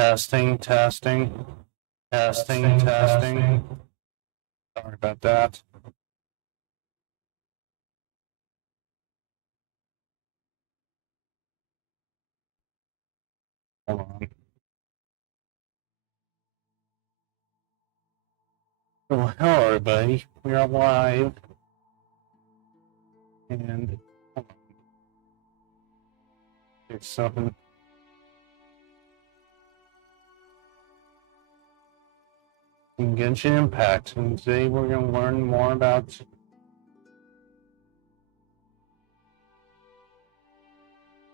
Testing, testing, testing, testing. Sorry about that. Hold on. Well, hello everybody. We are live. And it's something. In Genshin Impact, and today we're going to learn more about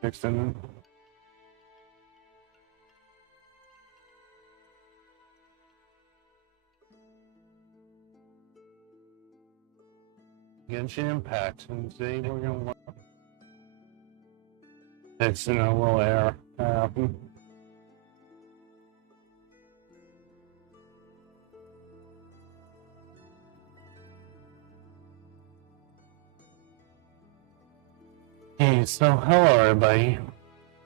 fixing Genshin Impact, and today we're going to learn fixing a little error happened. Hey, so hello everybody.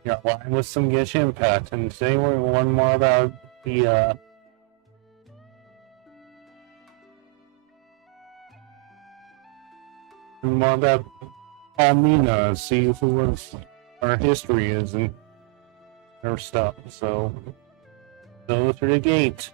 We are live with some Genshin Impact, and today we're going to learn more about the more about Columbina, see who our history is and our stuff. So go through the gate.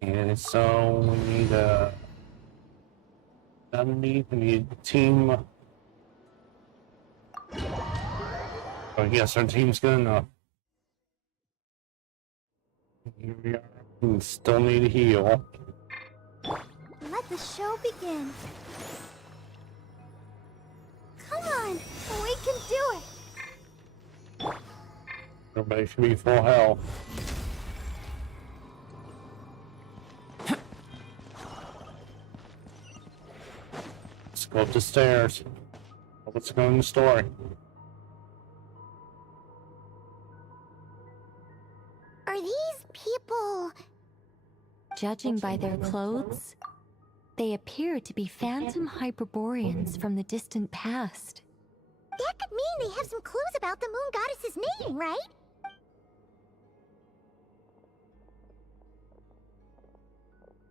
And so we need a 70, we need a team. I guess our team's good enough. Here we are. We still need a heal. Let the show begin. Come on, we can do it. Everybody should be full health. Let's go up the stairs. Let's go in the story. Are these people... Judging by their clothes, they appear to be phantom Hyperboreans from the distant past. That could mean they have some clues about the moon goddess's name, right?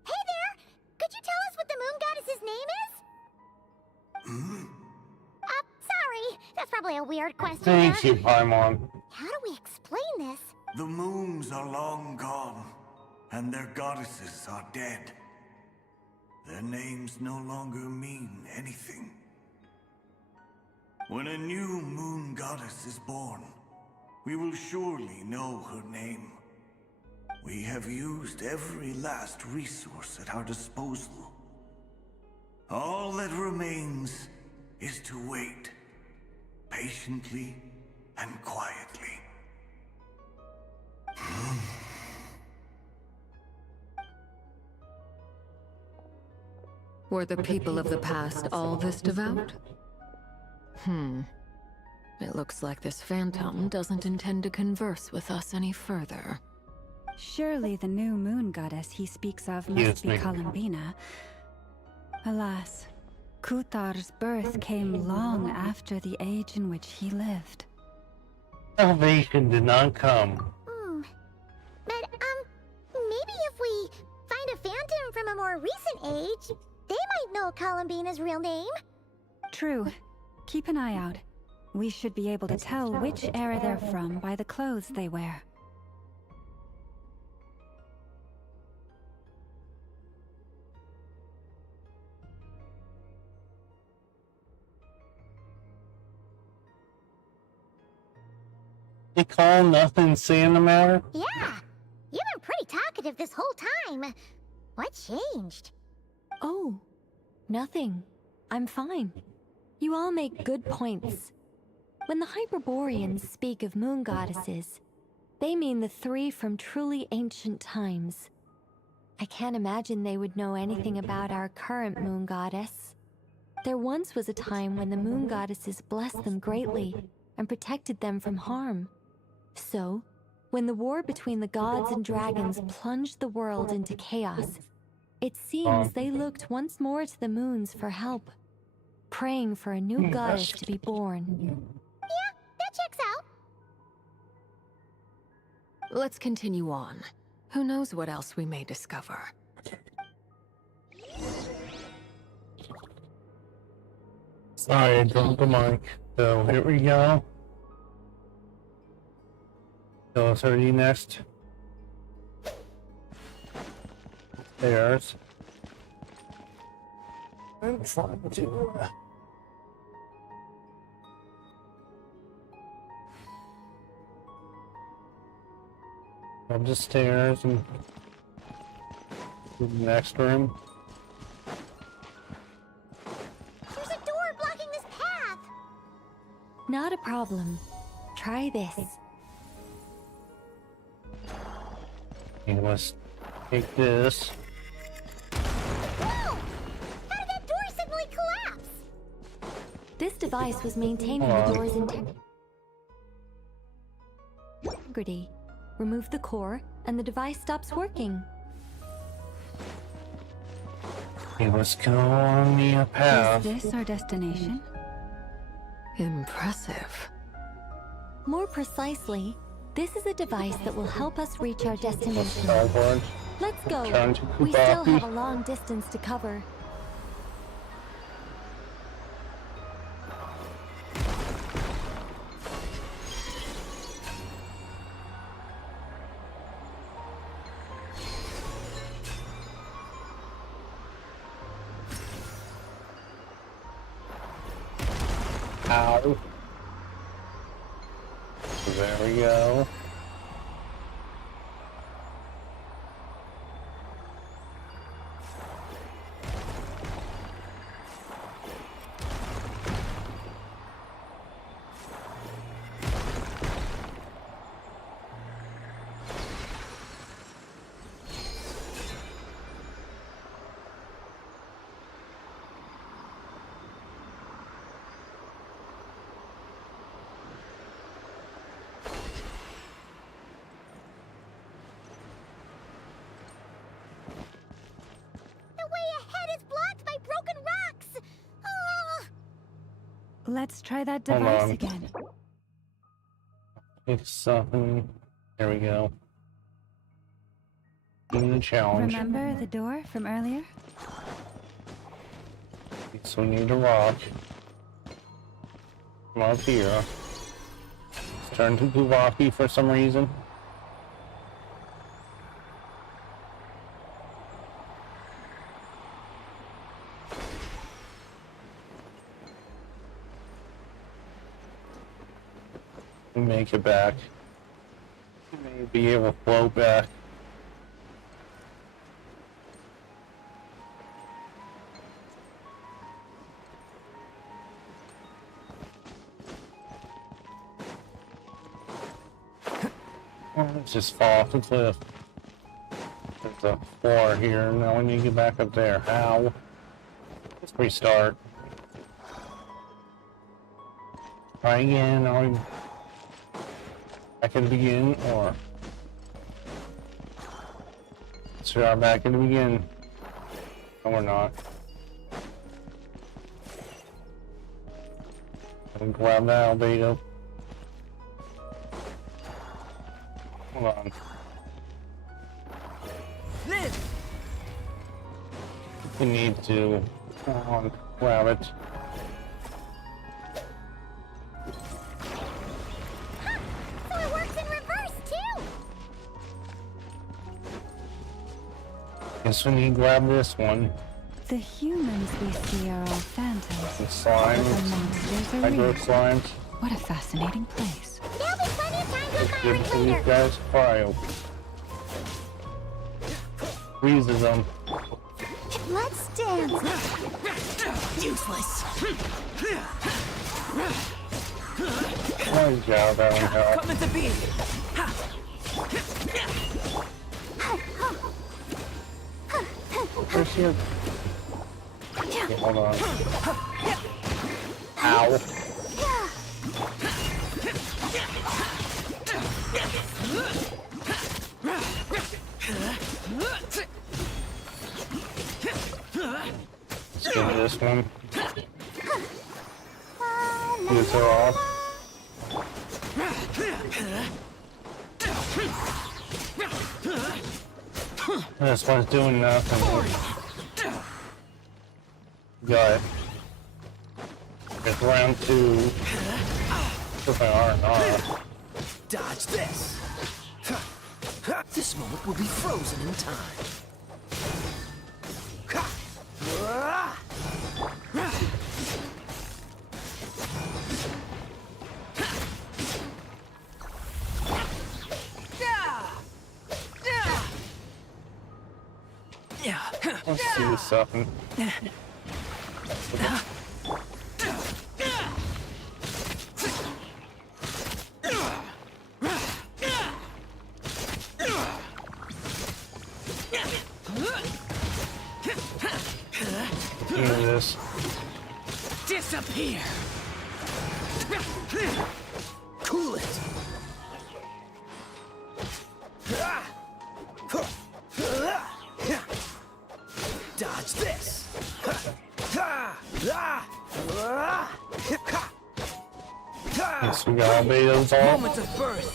Hey there! Could you tell us what the moon goddess's name is? Sorry. That's probably a weird question. Thank you, Paimon. How do we explain this? The moons are long gone, and their goddesses are dead. Their names no longer mean anything. When a new moon goddess is born, we will surely know her name. We have used every last resource at our disposal. All that remains is to wait, patiently and quietly. Were the people of the past all this devout? It looks like this phantom doesn't intend to converse with us any further. Surely the new moon goddess he speaks of must Yes, be ma'am. Columbina. Alas, Kuthar's birth came long after the age in which he lived. Salvation did not come. But, maybe if we find a phantom from a more recent age, they might know Columbina's real name. True. Keep an eye out. We should be able to tell which era they're from by the clothes they wear. They call nothing saying the matter? Yeah, you've been pretty talkative this whole time. What changed? Oh, nothing. I'm fine. You all make good points. When the Hyperboreans speak of moon goddesses, they mean the three from truly ancient times. I can't imagine they would know anything about our current moon goddess. There once was a time when the moon goddesses blessed them greatly and protected them from harm. So, when the war between the gods and dragons plunged the world into chaos, It seems they looked once more to the moons for help, praying for a new goddess to be born. Yeah, that checks out. Let's continue on. Who knows what else we may discover? Sorry, I dropped the mic. So here we go. So it's already next. Stairs. I'm trying to. Up the stairs and to the next room. There's a door blocking this path. Not a problem. Try this. You must take this. Whoa! How did that door suddenly collapse? This device was maintaining the door's integrity. Remove the core, and the device stops working. You must go on the path. Is this our destination? Impressive. More precisely, this is a device that will help us reach our destination. Starboard. Let's go. Turn to We still Kubaki. have a long distance to cover. Ow. There we go. Let's try that Hold device on. again. It's something. There we go. In the challenge. Remember the door from earlier? So we need a rock. Come up here. Let's turn to Kubaki for some reason. We make it back. We may be able to float back. Let's just fall off the cliff. There's a floor here. Now we need to get back up there. How? Let's restart. Try again. Are we back at the beginning, or let's start back at the beginning? No, we're not. And grab that albedo. Hold on. We need to grab it. So it works in reverse too. Guess we need to grab this one. The humans we see are all phantoms. The The slime. monsters are Hydro real. slimes. What a fascinating place. There'll be plenty of time to Let's admire give it to these later. guys cryo. Freezes them. Let's dance. Useless. Nice job, that one helped. Come into being. Where's your... Okay, hold on. Ow. in this one. Use her off. This one's doing nothing. Got it. It's round 2. If I are not. Dodge this. This moment will be frozen in time. Let's see what's up. This. Disappear. Cool it. Dodge this. Yes, we got all those off. Moments of birth.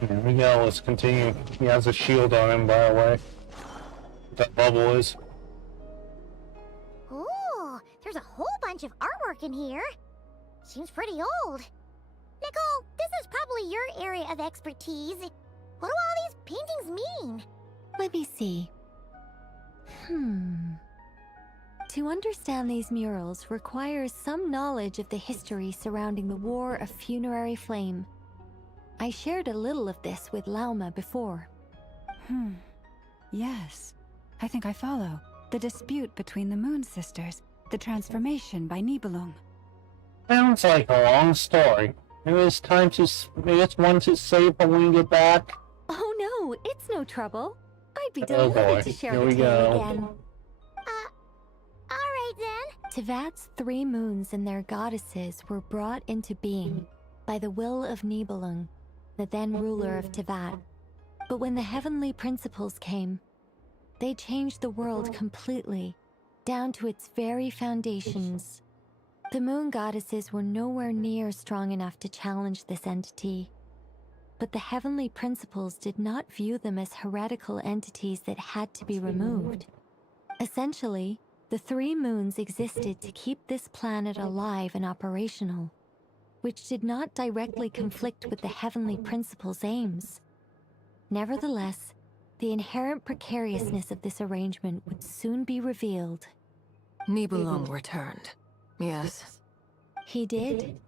Here we go, let's continue. He has a shield on him, by the way. That bubble is. Ooh, there's a whole bunch of artwork in here. Seems pretty old. Nicole, this is probably your area of expertise. What do all these paintings mean? Let me see. To understand these murals requires some knowledge of the history surrounding the War of Funerary Flame. I shared a little of this with Lauma before. Yes. I think I follow. The dispute between the Moon Sisters. The transformation by Nibelung. Sounds like a long story. Maybe it's time to. Maybe it's one to save when we get back. Oh no, it's no trouble. I'd be Oh, delighted boy. to share Here the we tale go. again. Alright then. Tevat's 3 moons and their goddesses were brought into being by the will of Nibelung, the then ruler of Tevat. But when the heavenly principles came, they changed the world completely, down to its very foundations. The moon goddesses were nowhere near strong enough to challenge this entity. But the heavenly principles did not view them as heretical entities that had to be removed. Essentially, the 3 moons existed to keep this planet alive and operational, which did not directly conflict with the heavenly principles' aims. Nevertheless, the inherent precariousness of this arrangement would soon be revealed. Nibelung returned. Yes. He did,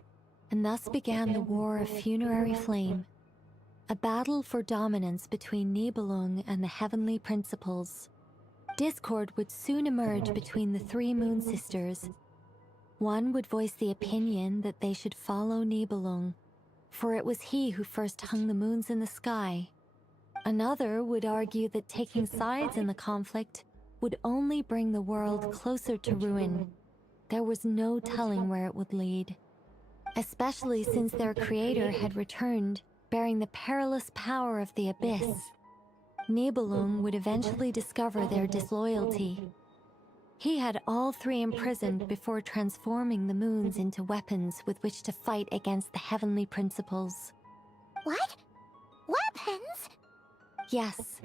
and thus began the War of Funerary Flame, a battle for dominance between Nibelung and the heavenly principles. Discord would soon emerge between the 3 Moon Sisters. One would voice the opinion that they should follow Nibelung, for it was he who first hung the moons in the sky. Another would argue that taking sides in the conflict would only bring the world closer to ruin. There was no telling where it would lead, especially since their creator had returned, bearing the perilous power of the abyss. Nibelung would eventually discover their disloyalty. He had all 3 imprisoned before transforming the moons into weapons with which to fight against the heavenly principles. What? Weapons? Yes,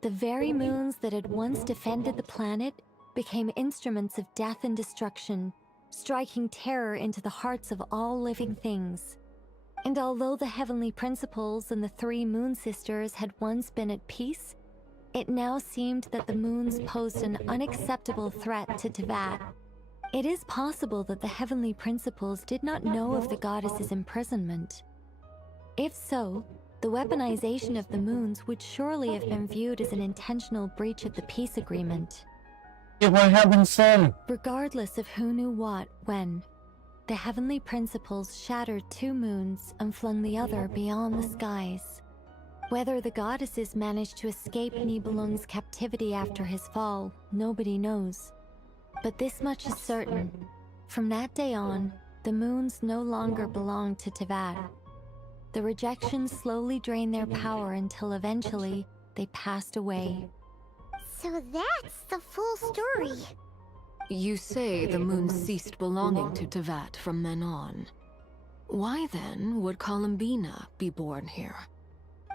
the very moons that had once defended the planet became instruments of death and destruction, striking terror into the hearts of all living things. And although the heavenly principles and the 3 Moon Sisters had once been at peace, it now seemed that the moons posed an unacceptable threat to Tevat. It is possible that the heavenly principles did not know of the goddess's imprisonment. If so, the weaponization of the moons would surely have been viewed as an intentional breach of the peace agreement. Yeah, what happened then? Regardless of who knew what, when, the heavenly principles shattered 2 moons and flung the other beyond the skies. Whether the goddesses managed to escape Nibelung's captivity after his fall, nobody knows. But this much is certain. From that day on, the moons no longer belonged to Tevat. The rejections slowly drained their power until eventually they passed away. So that's the full story. You say the moon ceased belonging to Tevat from then on. Why then would Columbina be born here?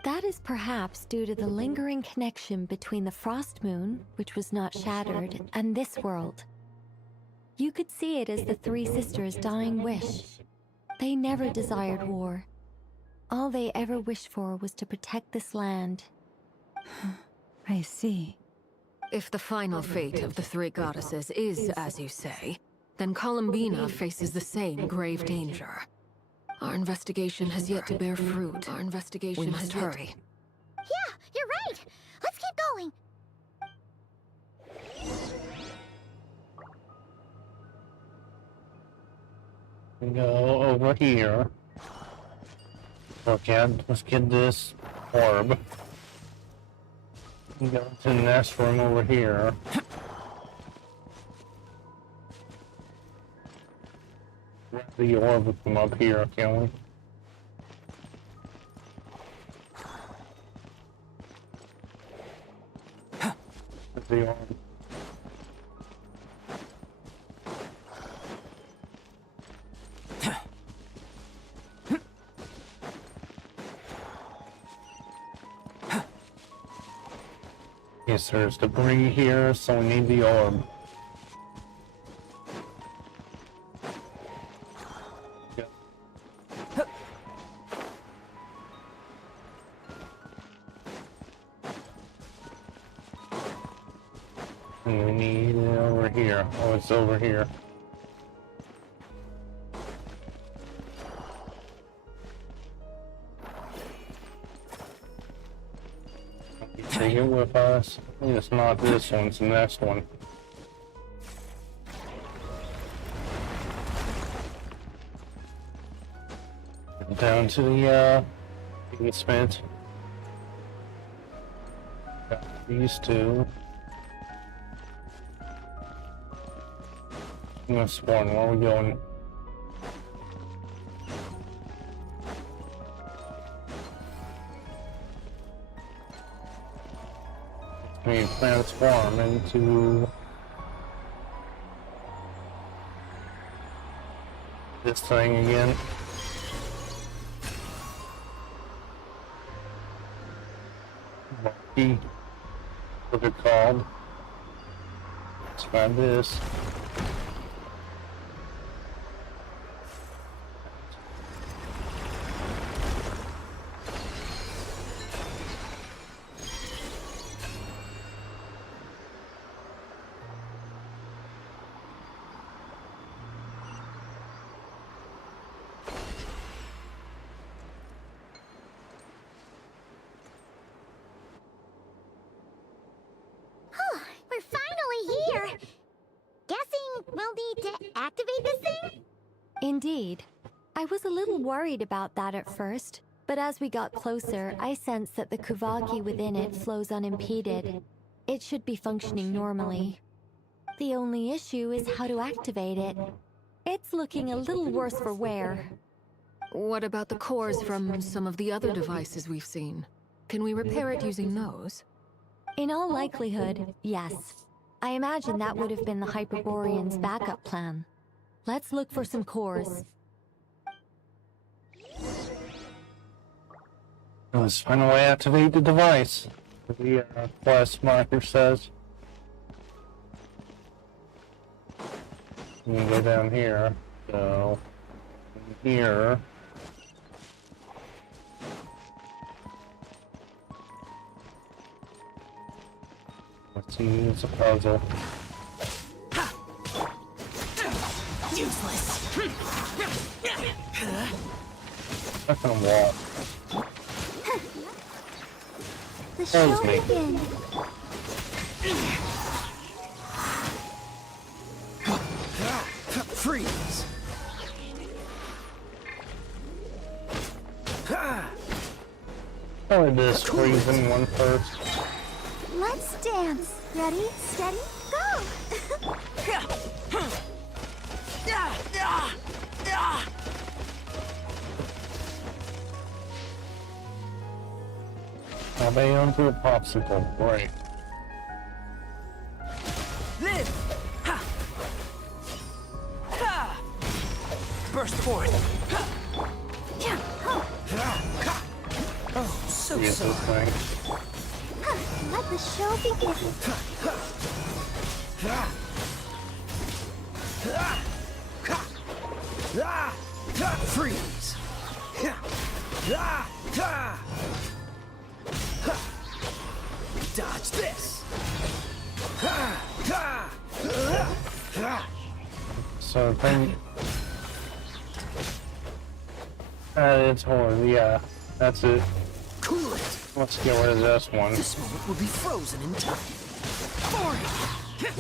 That is perhaps due to the lingering connection between the Frost Moon, which was not shattered, and this world. You could see it as the three sisters' dying wish. They never desired war. All they ever wished for was to protect this land. I see. If the final fate of the three goddesses is as you say, then Columbina faces the same grave danger. Our investigation has yet to bear fruit. We must hurry. Yeah, you're right. Let's keep going. We go over here. Okay, let's get this orb. We go to the next room over here. Grab the orb from up here, can we? There's the orb. Yes, there's debris here, so we need the orb. Yeah. And we need it over here. Oh, it's over here. Take it with us. It's not this one, it's the next one. Down to the basement. Got these two. This one, where are we going? We transform into this thing again. Monkey, what they're called. Let's find this. We're finally here. Guessing we'll need to activate this thing? Indeed. I was a little worried about that at first, but as we got closer, I sensed that the Kuvaki within it flows unimpeded. It should be functioning normally. The only issue is how to activate it. It's looking a little worse for wear. What about the cores from some of the other devices we've seen? Can we repair it using those? In all likelihood, yes. I imagine that would have been the Hyperborean's backup plan. Let's look for some cores. Let's finally activate the device. The quest marker says. We can go down here. So, here. Let's see, it's a puzzle. Useless. I'm gonna walk. The That show was me. begins. Freeze. Probably this freezing one first. Let's dance. Ready, steady, go! Now they onto a popsicle. Great. Live! Ha! Ha! Burst forth! Ha! Yeah. Oh, Oh, so Use sorry. this thing. let the show begin. Freeze! Dodge this! So I think it's horn. Yeah, that's it. Cool it! Let's get rid of this one. This moment will be frozen in time. For it!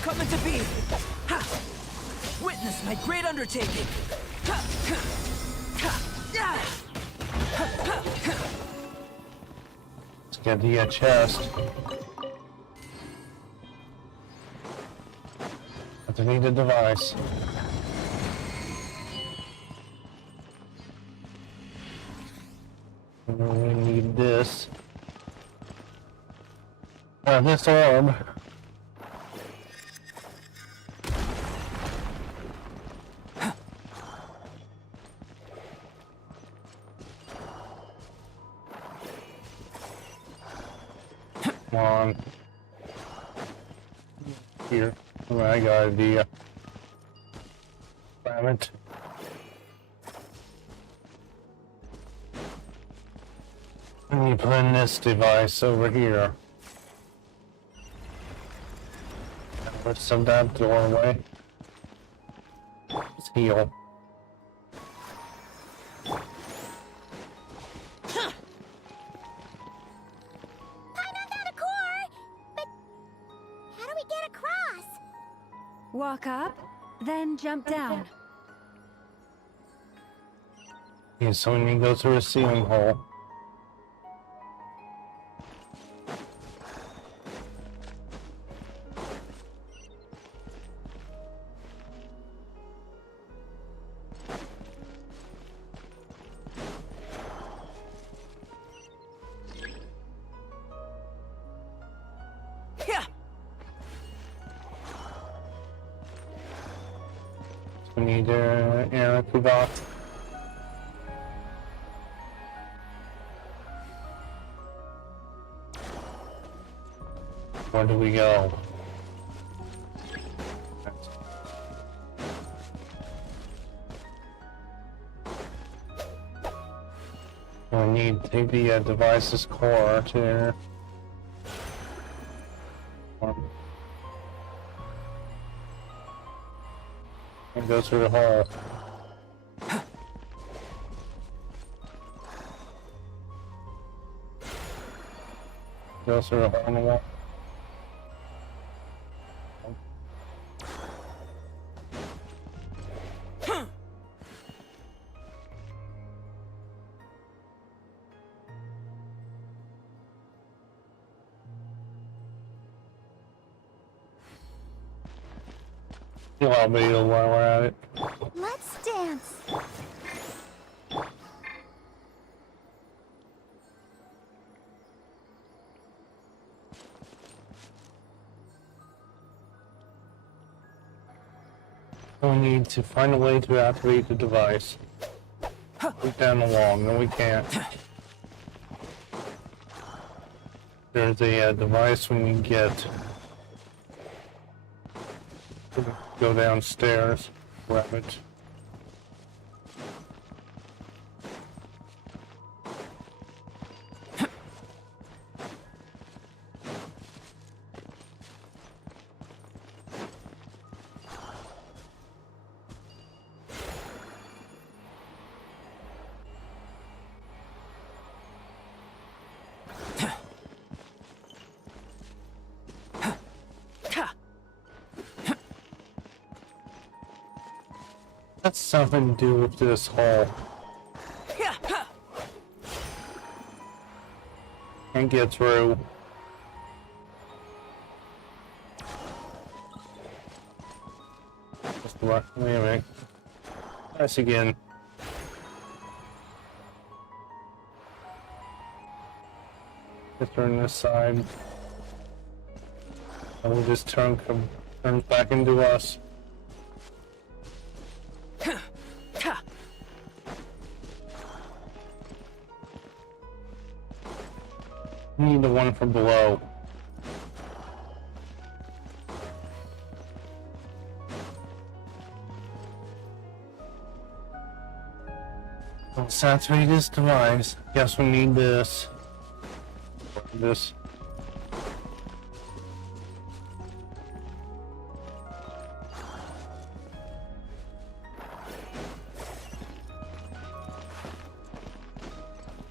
Come into being! Ha! Witness my great undertaking! Let's get the chest. I need a device. We need this. This orb. Come on. Here. I got an idea. Grab it. And you put in this device over here. Let's send that doorway. Let's heal. I knocked out a core, but how do we get across? Walk up, then jump down. Yeah, so when you go through a ceiling hole. Yeah. We need Rinacita. Where do we go? We need to take the device's core to and go through the hole. Go through the hole in the wall. I'll be while we're at it. Let's dance. We need to find a way to activate the device. Look down the wall. No, we can't. There's a device when you get. Go downstairs. Grab it. That's something to do with this hole. Can't get through. Just wait a minute. Press again. Let's turn this side. And we'll just turns back into us. We need the one from below. We'll saturate this device. Guess we need this. This.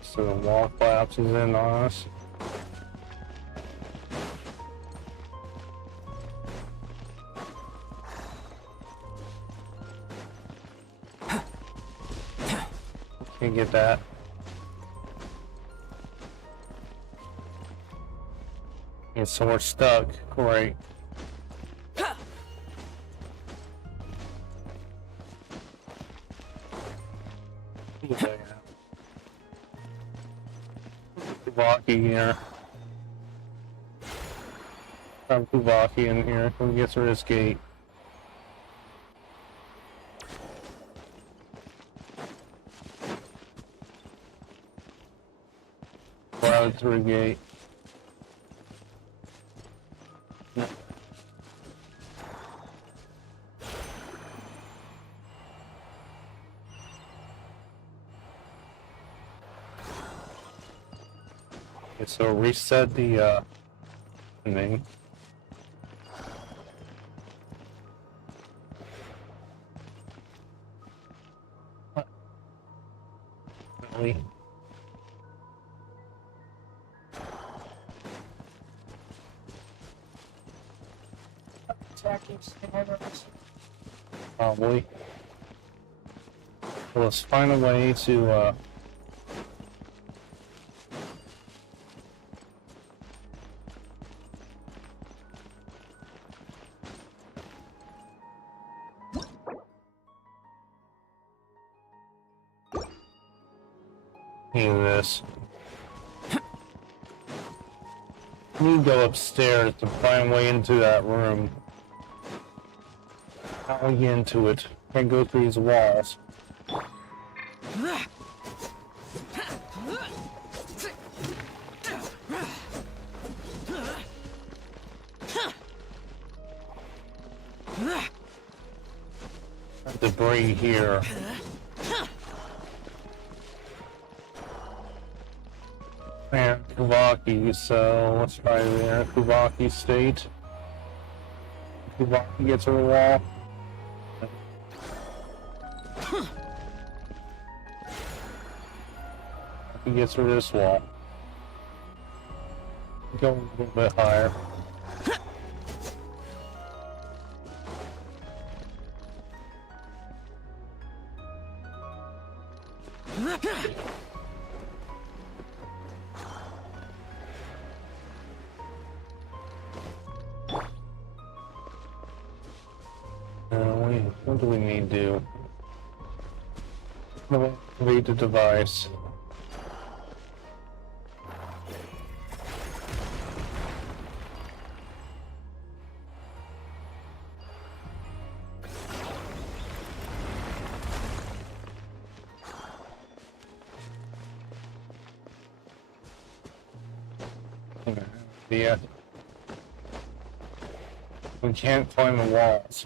So the wall collapses in on us. Can't get that. And so we're stuck. Great. Kuvaki here. Have Kuvaki in here. Can we get through this gate? Out through the gate. Okay, so reset the thing. What? Really? Probably. Well, let's find a way to do this. We need to go upstairs to find a way into that room. How do we get into it? Can't go through these walls. Debris here. And Kuvaki, so let's try there. Kuvaki State. Kuvaki gets to the wall. He gets through this wall. Go a little bit higher. What do we need to do? Read the device. Yeah. We can't climb the walls.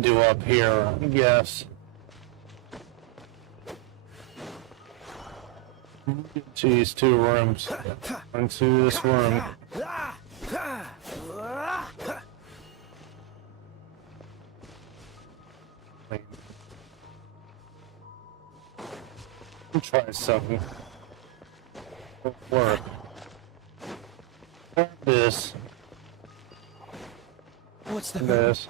Do up here, I guess. To these two rooms. Into this room. Try something. Work. This. What's the This.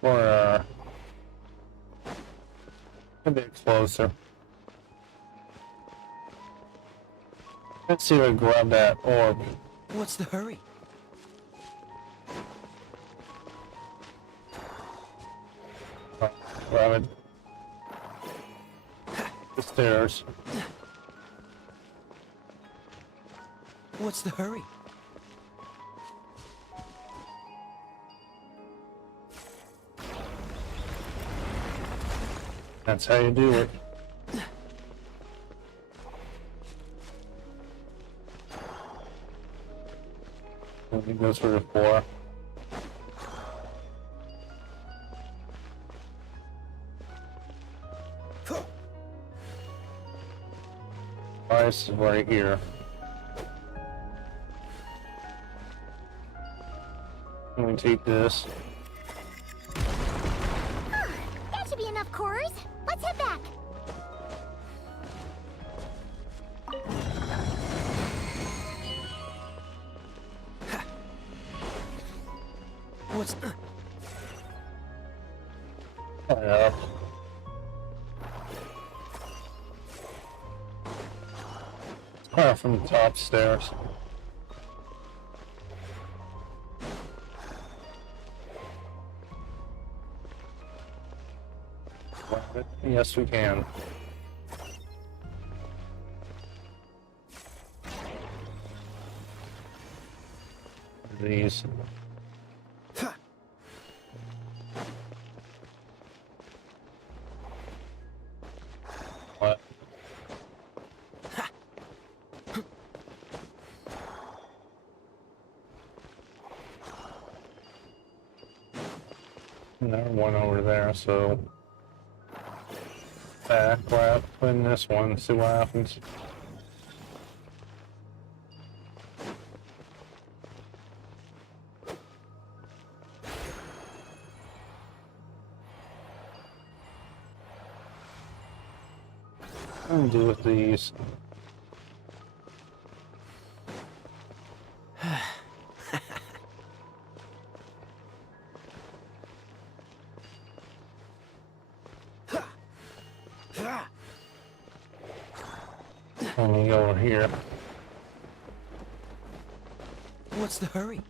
For A bit closer. Let's see if I grab that orb. What's the hurry? Oh, grab it. The stairs. What's the hurry? That's how you do it. I think goes for the floor. Price is right here. Let me take this. That should be enough cores. Let's head back. What's... Yeah. From the top stairs. Yes, we can. These. What? Another one over there, so back, grab, put in this one, see what happens. What do I do with these? Let me go over here. What's the hurry?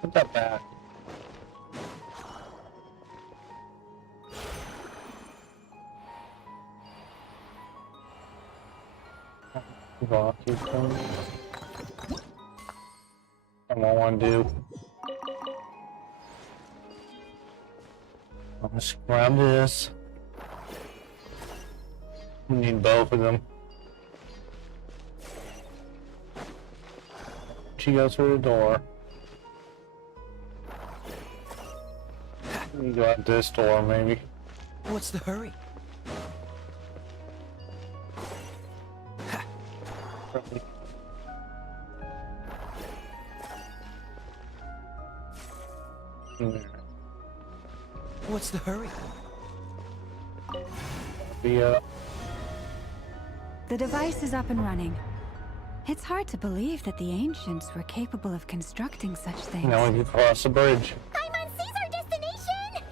Put that back. Keep going. That's what I want to do. I'll just grab this. We need both of them. She goes through the door. You go out this door, maybe. What's the hurry? What's the hurry? The device is up and running. It's hard to believe that the ancients were capable of constructing such things. now we can cross the bridge. Paimon sees our destination!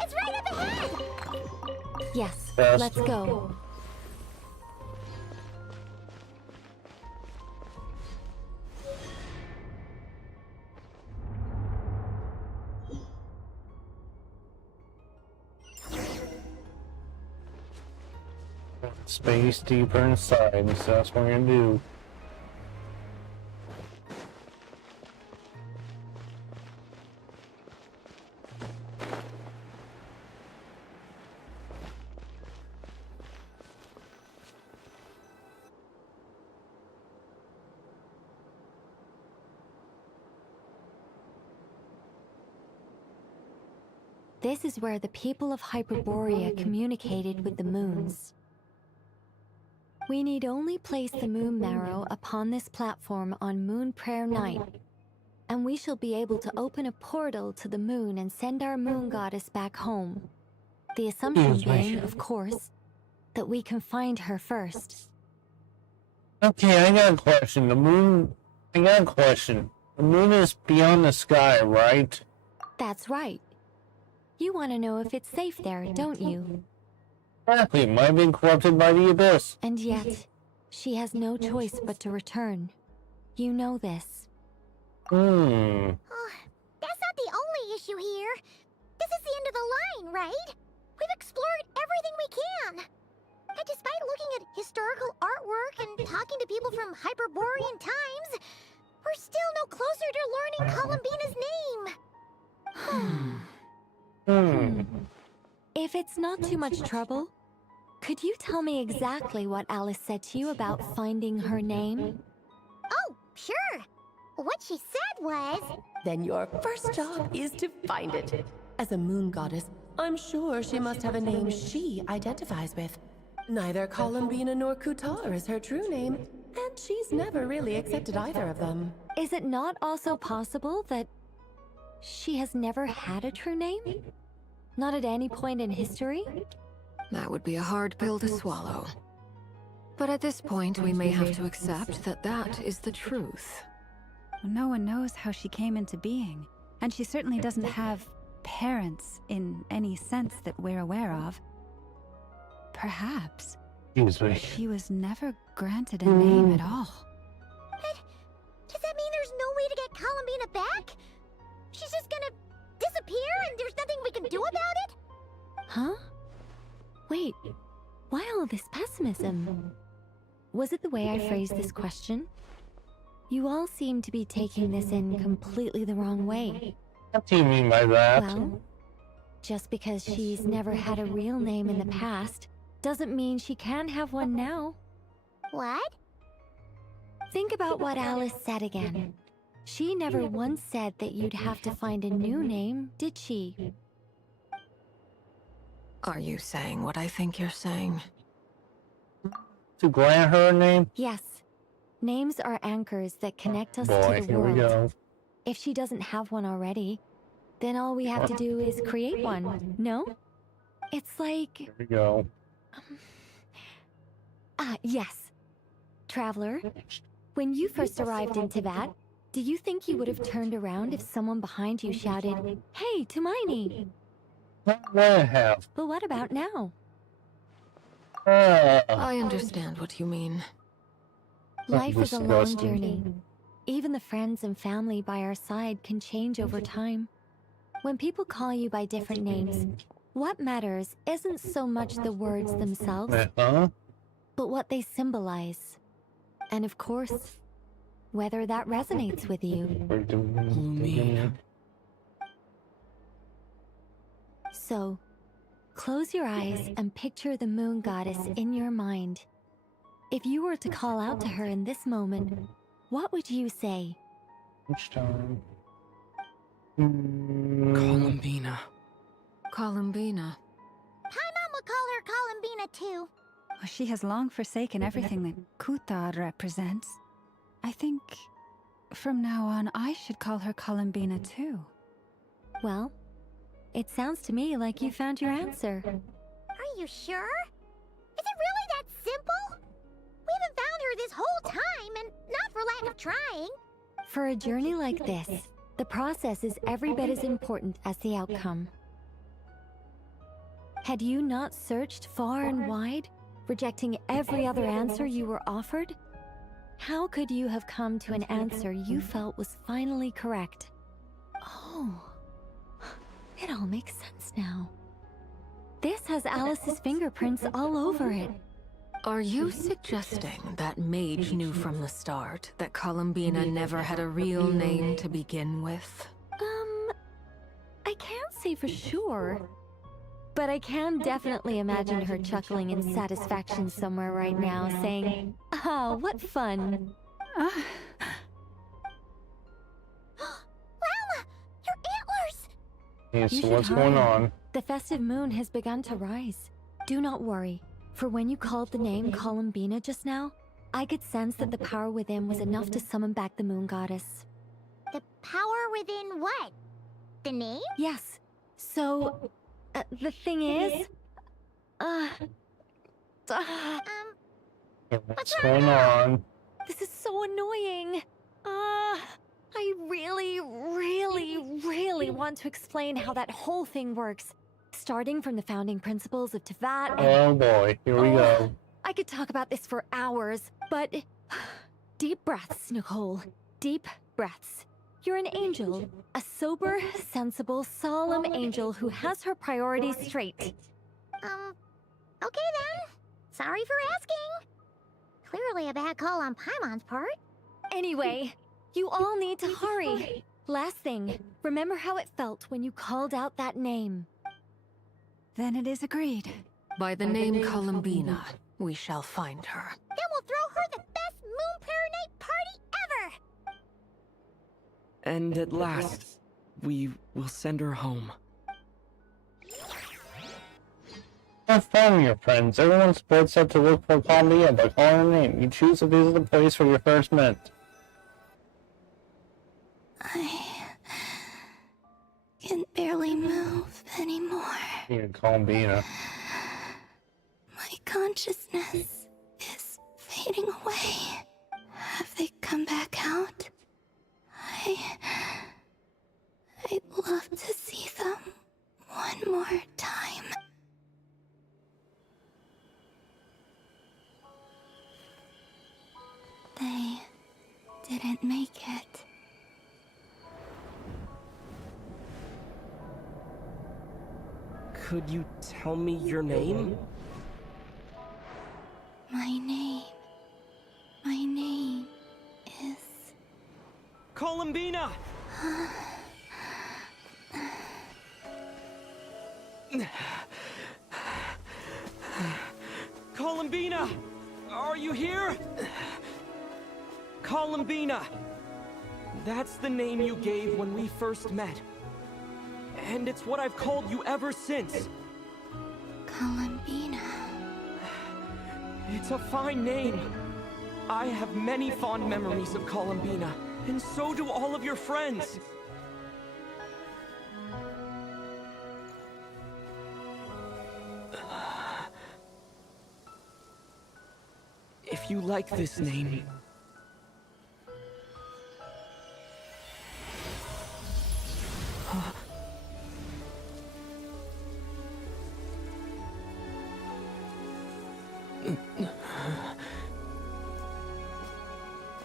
It's right up ahead! Yes, Fast. let's go. Space deeper inside, so that's what we're gonna do. This is where the people of Hyperborea communicated with the moons. We need only place the moon marrow upon this platform on Moon Prayer Night, and we shall be able to open a portal to the moon and send our moon goddess back home. The assumption being, of course, that we can find her first. Okay, I got a question. I got a question. The moon is beyond the sky, right? That's right. You want to know if it's safe there, don't you? Exactly. It might have been corrupted by the abyss. And yet, she has no choice but to return. You know this. Hmm. Oh, that's not the only issue here. This is the end of the line, right? We've explored everything we can. And despite looking at historical artwork and talking to people from Hyperborean times, we're still no closer to learning Columbina's name. If it's not too much trouble, could you tell me exactly what Alice said to you about finding her name? Oh, sure. What she said was... Then your first job is to find it. As a moon goddess, I'm sure she must have a name she identifies with. Neither Columbina nor Kutar is her true name, and she's never really accepted either of them. Is it not also possible that she has never had a true name? Not at any point in history? That would be a hard pill to swallow. But at this point, we may have to accept that that is the truth. No one knows how she came into being, and she certainly doesn't have parents in any sense that we're aware of. Perhaps she was never granted a name at all. But does that mean there's no way to get Columbina back? She's just gonna disappear and there's nothing we can do about it? Huh? Wait, why all this pessimism? Was it the way I phrased this question? You all seem to be taking this in completely the wrong way. What do you mean by that? Well, just because she's never had a real name in the past doesn't mean she can't have one now. What? Think about what Alice said again. She never once said that you'd have to find a new name, did she? Are you saying what I think you're saying? To grant her a name? Yes. Names are anchors that connect us Boy, to the here we world. go. If she doesn't have one already, then all we have to do is create one, no? It's like... Here we go. Yes. Traveler, when you first arrived in Tibet, do you think you would have turned around if someone behind you shouted, "Hey, Tumaini"? What would I have? But what about now? I understand what you mean. Life is a long disgusting. journey. Even the friends and family by our side can change over time. When people call you by different names, what matters isn't so much the words themselves, Huh? but what they symbolize. And of course, whether that resonates with you. Lumina. So, close your eyes and picture the moon goddess in your mind. If you were to call out to her in this moment, what would you say? Which time? Columbina. Columbina. Paimon would call her Columbina too. Well, she has long forsaken everything that Kutar represents. I think from now on I should call her Columbina too. Well, it sounds to me like you found your answer. Are you sure? Is it really that simple? We haven't found her this whole time, and not for lack of trying. For a journey like this, the process is every bit as important as the outcome. Had you not searched far and wide, rejecting every other answer you were offered, how could you have come to an answer you felt was finally correct? Oh, it all makes sense now. This has Alice's fingerprints all over it. Are you suggesting that Mage knew from the start that Columbina never had a real name to begin with? I can't say for sure, but I can definitely imagine her chuckling in satisfaction somewhere right now, saying, "Oh, what fun." Ah, Lama, your antlers! Yeah, You so should what's hurry. going on? The festive moon has begun to rise. Do not worry, for when you called the name Columbina just now, I could sense that the power within was enough to summon back the moon goddess. The power within what? The name? Yes. So, the thing is, Ah, What's going on? this is so annoying. I really want to explain how that whole thing works. Starting from the founding principles of Teyvat and... Oh boy, here we go. I could talk about this for hours, but... Deep breaths, Nicole. Deep breaths. You're an angel. A sober, sensible, solemn angel who has her priorities straight. Okay then. Sorry for asking. Clearly a bad call on Paimon's part. Anyway, you all need to hurry. Last thing, remember how it felt when you called out that name. Then it is agreed. By the name Columbina, we shall find her. Then we'll throw her the best Moon Pair Night party ever! And at last, we will send her home. Have fun, your friends. Everyone splits up to look for Columbia by calling her name. You choose to visit the place for your first mint. I can barely move anymore. Here, Columbina. My consciousness is fading away. Have they come back out? I'd love to see them one more time. They didn't make it. Could you tell me your name? My name is... Columbina! Columbina! Are you here? Columbina! That's the name you gave when we first met. And it's what I've called you ever since. Columbina. It's a fine name. I have many fond memories of Columbina, and so do all of your friends. If you like this name...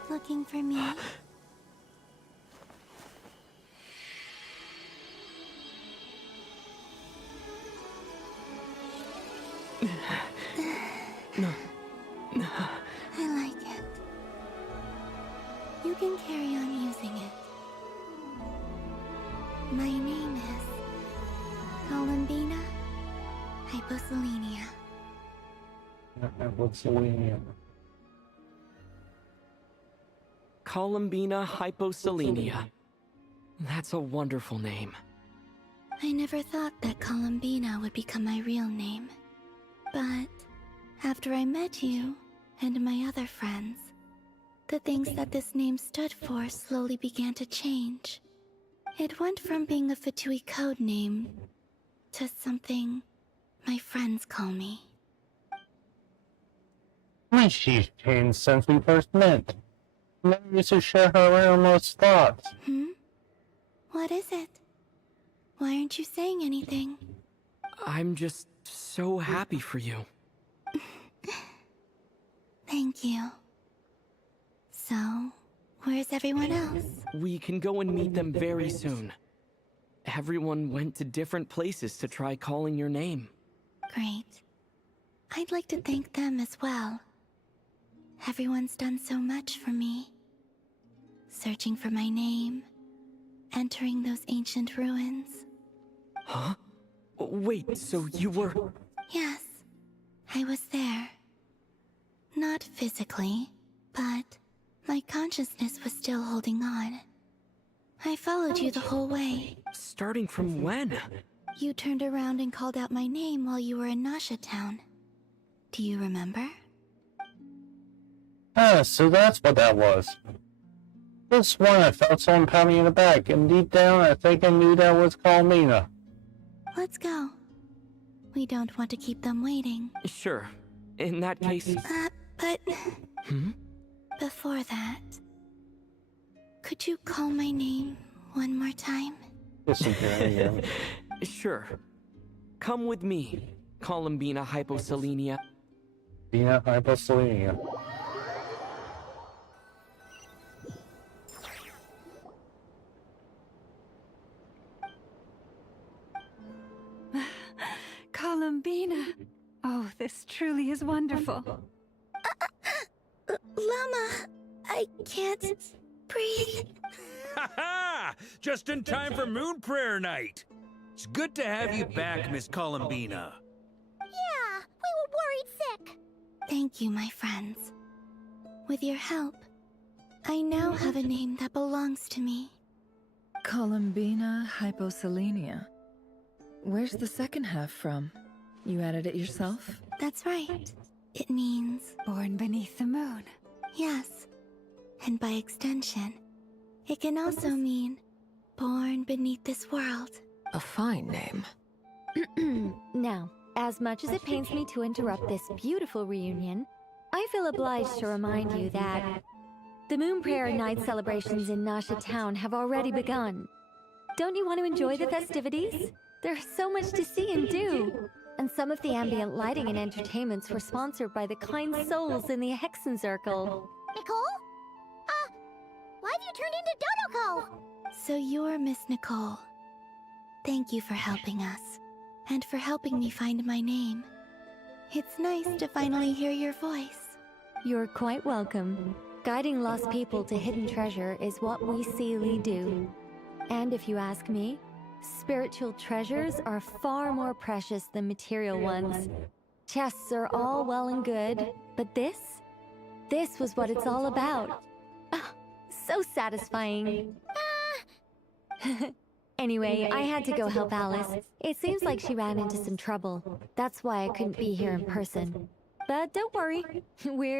Looking for me? I like it. You can carry on using it. My name is Columbina Hyposelenia. What's the name? Columbina Hyposelenia. That's a wonderful name. I never thought that Columbina would become my real name. But after I met you and my other friends, the things that this name stood for slowly began to change. It went from being a Fatui code name to something my friends call me. She's changed since we first met. Never used to share her innermost thoughts. What is it? Why aren't you saying anything? I'm just so happy for you. Thank you. So, where's everyone else? We can go and meet them very soon. Everyone went to different places to try calling your name. Great. I'd like to thank them as well. Everyone's done so much for me. Searching for my name, entering those ancient ruins. Huh? Wait, so you were... Yes, I was there. Not physically, but my consciousness was still holding on. I followed you the whole way. Starting from when? You turned around and called out my name while you were in Nasha Town. Do you remember? Ah, so that's what that was. This one, I felt someone pat me in the back, and deep down, I think I knew that was Columbina. Let's go. We don't want to keep them waiting. Sure. In that case... But Hmm? before that, could you call my name one more time? Listen here, again. Sure. Come with me, Columbina Hyposelenia. Dina Hyposelenia. Columbina! Oh, this truly is wonderful. Llama, I can't breathe. Ha ha! Just in time for Moon Prayer Night. It's good to have you back, Miss Columbina. Yeah, we were worried sick. Thank you, my friends. With your help, I now have a name that belongs to me. Columbina Hyposelenia. Where's the second half from? You added it yourself? That's right. It means, Born beneath the moon. yes. And by extension, it can also mean, born beneath this world. A fine name. Now, as much as it pains me to interrupt this beautiful reunion, I feel obliged to remind you that the Moon Prayer Night celebrations in Nasha Town have already begun. Don't you want to enjoy the festivities? There's so much to see and do. And some of the ambient lighting and entertainments were sponsored by the kind souls in the Hexen Circle. Nicole? Why have you turned into Dodoko? So you're Miss Nicole. Thank you for helping us, and for helping me find my name. It's nice to finally hear your voice. You're quite welcome. Guiding lost people to hidden treasure is what we Seelie do. And if you ask me, spiritual treasures are far more precious than material ones. Chests are all well and good, but this was what it's all about. Ah, so satisfying. Anyway, I had to go help Alice. It seems like she ran into some trouble. That's why I couldn't be here in person. But don't worry, we're